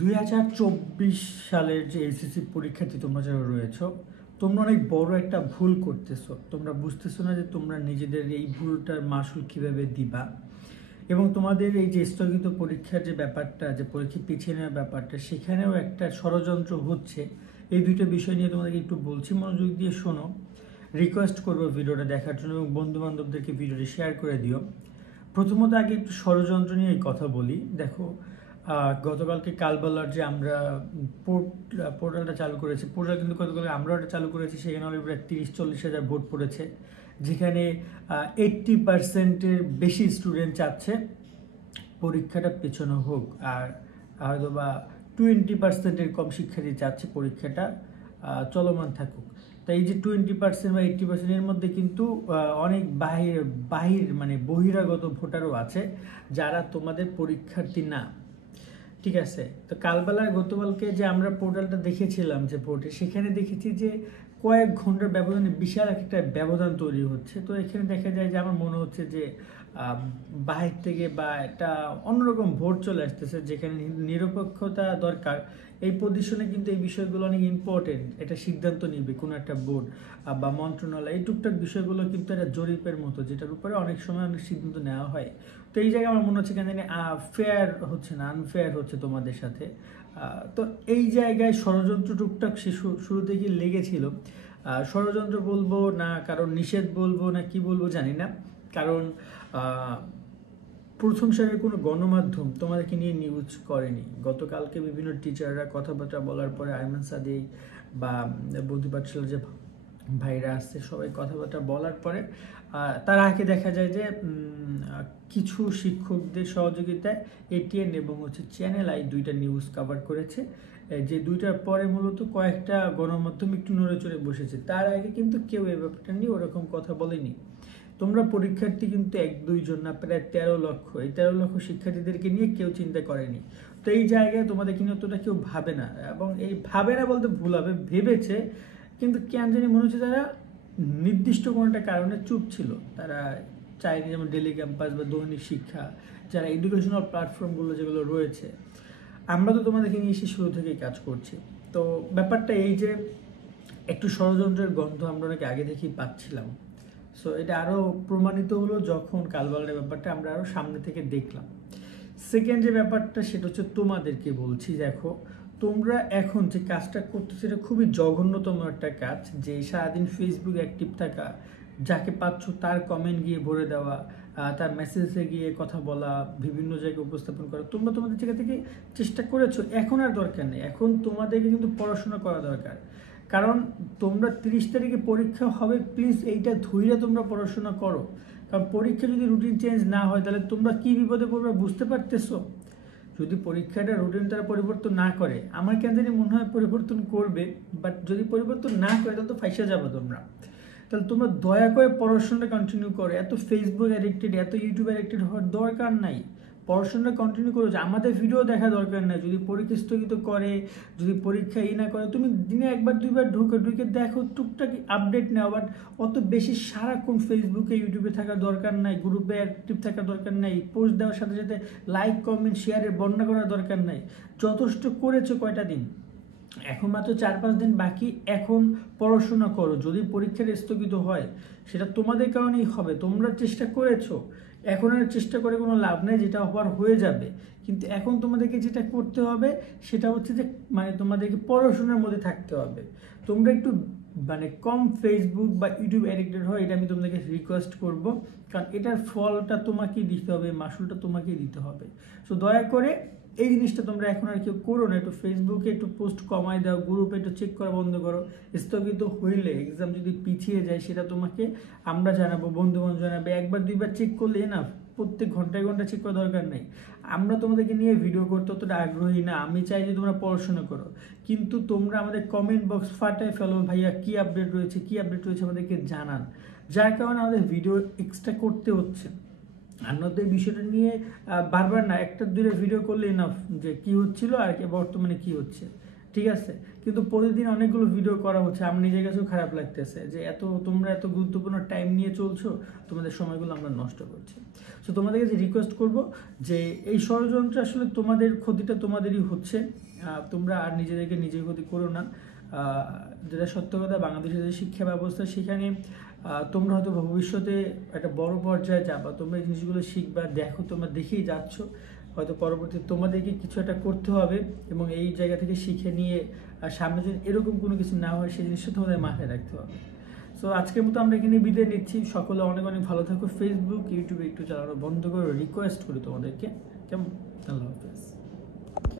2024 সালের যে এইচএসসি পরীক্ষার্থী তোমরা যারা রয়েছো, তোমরা অনেক বড় একটা ভুল করতেছো। তোমরা বুঝতেছো না যে তোমরা নিজেদের এই ভুলটার মাসুল কিভাবে দিবা, এবং তোমাদের এই যে স্থগিত পরীক্ষার যে ব্যাপারটা, যে পরীক্ষা পিছিয়ে নেওয়ার ব্যাপারটা, সেখানেও একটা ষড়যন্ত্র হচ্ছে। এই দুইটা বিষয় নিয়ে তোমাদেরকে একটু বলছি, মনোযোগ দিয়ে শোনো। রিকোয়েস্ট করবো ভিডিওটা দেখার জন্য এবং বন্ধু বান্ধবদেরকে ভিডিওটি শেয়ার করে দিও। প্রথমত আগে একটু ষড়যন্ত্র নিয়ে কথা বলি। দেখো, গতকালকে কালবেলার যে আমরা পোর্টালটা চালু করেছি, পোর্টাল কিন্তু গতকাল আমরা ওটা চালু করেছি, সেখানে অলরেডি প্রায় 30-40 হাজার ভোট পড়েছে, যেখানে 80%-এর বেশি স্টুডেন্ট চাচ্ছে পরীক্ষাটা পেছানো হোক, আর হয়তো বা 20%-এর কম শিক্ষার্থী চাচ্ছে পরীক্ষাটা চলমান থাকুক। তাই এই যে 20% বা 80% এর মধ্যে কিন্তু অনেক বাহির মানে বহিরাগত ভোটারও আছে, যারা তোমাদের পরীক্ষার্থী না। ঠিক আছে, তো গতকালকে যে আমরা পোর্টালটা দেখেছিলাম, যে পোর্টে, সেখানে দেখেছি যে কয়েক ঘন্টার ব্যবধানে বিশাল একটা ব্যবধান তৈরি হচ্ছে। তো এখানে দেখা যায় যে আমার মনে হচ্ছে যে বাহির থেকে বা একটা অন্যরকম ভোট চলে আসতেছে, যেখানে নিরপেক্ষতা দরকার। এই পজিশনে কিন্তু এই বিষয়গুলো অনেক ইম্পর্টেন্ট। এটা সিদ্ধান্ত নিবে কোনো একটা বোর্ড বা মন্ত্রণালয়, এই টুকটাক বিষয়গুলো কিন্তু একটা জরিপের মতো, যেটার উপরে অনেক সময় অনেক সিদ্ধান্ত নেওয়া হয়। তো এই জায়গায় আমার মনে হচ্ছে কেন জানি ফেয়ার হচ্ছে না, আনফেয়ার হচ্ছে তোমাদের সাথে। তো এই জায়গায় ষড়যন্ত্র টুকটাক শুরু থেকে লেগেছিল। ষড়যন্ত্র বলবো না, কারণ নিষেধ বলবো না, কি বলবো জানি না। কারণ প্রথম সারির কোনো গণমাধ্যম তোমাদেরকে নিয়ে নিউজ করেনি। গতকালকে বিভিন্ন টিচাররা কথাবার্তা বলার পরে, আইমান সাদি বা বৌদ্ধ পাঠশালার যে ভাইরা আসছে, সবাই কথাবার্তা বলার পরে তার আগে দেখা যায় যে কিছু শিক্ষকদের সহযোগিতায় এটিএন এবং চ্যানেল আই দুইটা নিউজ কভার করেছে, যে দুইটার পরে মূলত কয়েকটা গণমাধ্যম একটু নড়ে চড়ে বসেছে। তার আগে কিন্তু কেউ এই ব্যাপারটা নিয়ে ওরকম কথা বলেনি। তোমরা পরীক্ষার্থী কিন্তু 1-2 জন না, প্রায় 13 লক্ষ। এই 13 লক্ষ শিক্ষার্থীদেরকে নিয়ে কেউ চিন্তা করেনি। তো এই জায়গায় তোমাদেরকে নিয়ে অতটা কেউ ভাবে না, এবং এই ভাবে না বলতে ভুল হবে, ভেবেছে, কিন্তু কেন জানি মনে হচ্ছে তারা নির্দিষ্ট কোনো একটা কারণে চুপ ছিল। তারা চায়নি, যেমন ডেলি ক্যাম্পাস বা দৈনিক শিক্ষা, যারা এডুকেশনাল প্ল্যাটফর্মগুলো যেগুলো রয়েছে, আমরা তো তোমাদেরকে নিয়ে এসে শুরু থেকেই কাজ করছি। তো ব্যাপারটা এই যে একটু ষড়যন্ত্রের গন্ধ আমরা অনেক আগে থেকেই পাচ্ছিলাম। সো এটা আরও প্রমাণিত হলো যখন কালবালের ব্যাপারটা আমরা আরও সামনে থেকে দেখলাম। সেকেন্ড যে ব্যাপারটা, সেটা হচ্ছে তোমাদেরকে বলছি, দেখো, তোমরা এখন যে কাজটা করতেছো এটা খুবই জঘন্যতম একটা কাজ, যে সারাদিন ফেসবুক অ্যাক্টিভ থাকা, যাকে পাচ্ছ তার কমেন্ট গিয়ে ভরে দেওয়া, তার মেসেজে গিয়ে কথা বলা, বিভিন্ন জায়গায় উপস্থাপন করা। তোমরা তোমাদের জায়গা থেকে চেষ্টা করেছো, এখন আর দরকার নেই। এখন তোমাদেরকে কিন্তু পড়াশোনা করা দরকার। কারণ তোমরা 30 তারিখে পরীক্ষা হবে, প্লিজ এইটা ধৈর্য তোমরা পড়াশোনা করো। কারণ পরীক্ষা যদি রুটিন চেঞ্জ না হয়, তাহলে তোমরা কি বিপদে পড়বে বুঝতে পারতেছো? যদি পরীক্ষাটা রুটিন তারা পরিবর্তন না করে, আমার কেন জানি মনে হয় পরিবর্তন করবে, বাট যদি পরিবর্তন না করে তাহলে তো ফাইসা যাবে তোমরা। তাহলে তোমরা দয়া করে পড়াশোনাটা কন্টিনিউ করো। এত ফেসবুক অ্যাডিক্টেড, এত ইউটিউব অ্যাডিক্টেড হওয়ার দরকার নাই। পড়াশোনাটা কন্টিনিউ করো, আমাদের ভিডিও দেখা দরকার নাই। যদি পরীক্ষা স্থগিত করে, যদি পরীক্ষা না করে, তুমি দিনে 1-2 বার ঢুকে দেখো, টুকটাক আপডেট নাও। বাট অত বেশি সারাক্ষণ ফেসবুকে ইউটিউবে থাকার দরকার নাই, গ্রুপে অ্যাক্টিভ থাকার দরকার নাই, পোস্ট দেওয়ার সাথে সাথে লাইক কমেন্ট শেয়ারের বর্ণনা করার দরকার নাই। যথেষ্ট করেছো কয়টা দিন, এখন মাত্র 4-5 দিন বাকি। এখন পড়াশোনা করো। যদি পরীক্ষার স্থগিত হয়, সেটা তোমাদের কারণেই হবে। তোমরা চেষ্টা করেছো, এখন আর চেষ্টা করে কোনো লাভ নেই, যেটা হওয়ার হয়ে যাবে। কিন্তু এখন তোমাদেরকে যেটা করতে হবে, সেটা হচ্ছে যে মানে তোমাদেরকে পড়াশোনার মধ্যে থাকতে হবে। তোমরা একটু মানে কম ফেসবুক বা ইউটিউব অ্যাডিক্টেড হয়, এটা আমি তোমাদেরকে রিকোয়েস্ট করব। কারণ এটার ফলটা তোমাকেই দিতে হবে, মাসুলটা তোমাকেই দিতে হবে। সো দয়া করে এই জিনিসটা তোমরা এখন আর কেউ করো না। একটু ফেসবুকে একটু পোস্ট কমাই দাও, গ্রুপে একটু চেক করা বন্ধ করো। স্থগিত হইলে, এক্সাম যদি পিছিয়ে যায়, সেটা তোমাকে আমরা জানাবো, বন্ধু বান্ধব জানাবে। 1-2 বার চেক করলে না, প্রত্যেক ঘন্টায় ঘন্টা চেক করার দরকার নেই। আমরা তোমাদেরকে নিয়ে ভিডিও করতে অতটা আগ্রহী না। আমি চাই যে তোমরা পড়াশোনা করো, কিন্তু তোমরা আমাদের কমেন্ট বক্স ফাটায় ফেলো, ভাইয়া কি আপডেট রয়েছে, কি আপডেট রয়েছে আমাদেরকে জানান। যার কারণে আমাদের ভিডিও এক্সট্রা করতে হচ্ছে। আর নয়তো এই বিষয়টা নিয়ে বারবার না, 1-2টা ভিডিও করলেই না, যে কি হচ্ছিল আর বর্তমানে কি হচ্ছে। ঠিক আছে, কিন্তু প্রতিদিন অনেকগুলো ভিডিও করা হচ্ছে, আমার নিজের কাছেও খারাপ লাগতেছে যে তোমরা এত গুরুত্বপূর্ণ টাইম নিয়ে চলছো, তোমাদের সময়গুলো আমরা নষ্ট করছি। সো তোমাদের কাছে রিকোয়েস্ট করব যে এই ষড়যন্ত্র আসলে তোমাদের ক্ষতিটা তোমাদেরই হচ্ছে, তোমরা আর নিজেদেরকে নিজের ক্ষতি করো না। যেটা সত্য কথা, বাংলাদেশের যে শিক্ষা ব্যবস্থা সেখানে তোমরা হয়তো ভবিষ্যতে একটা বড় পর্যায়ে যাবা, তোমরা এই জিনিসগুলো শিখবা, দেখো তোমরা দেখেই যাচ্ছ, হয়তো পরবর্তীতে তোমাদেরকে কিছু একটা করতে হবে এবং এই জায়গা থেকে শিখে নিয়ে সামনে যদি এরকম কোনো কিছু না হয় সেই জিনিসটা তোমাদের মাথায় রাখতে হবে। সো আজকের মতো আমরা এখানে বিদায় নিচ্ছি, সকলে অনেক অনেক ভালো থাকো। ফেসবুক ইউটিউবে একটু চালানো বন্ধ করে রিকোয়েস্ট করি তোমাদেরকে, কেমন? আল্লাহ হাফেজ।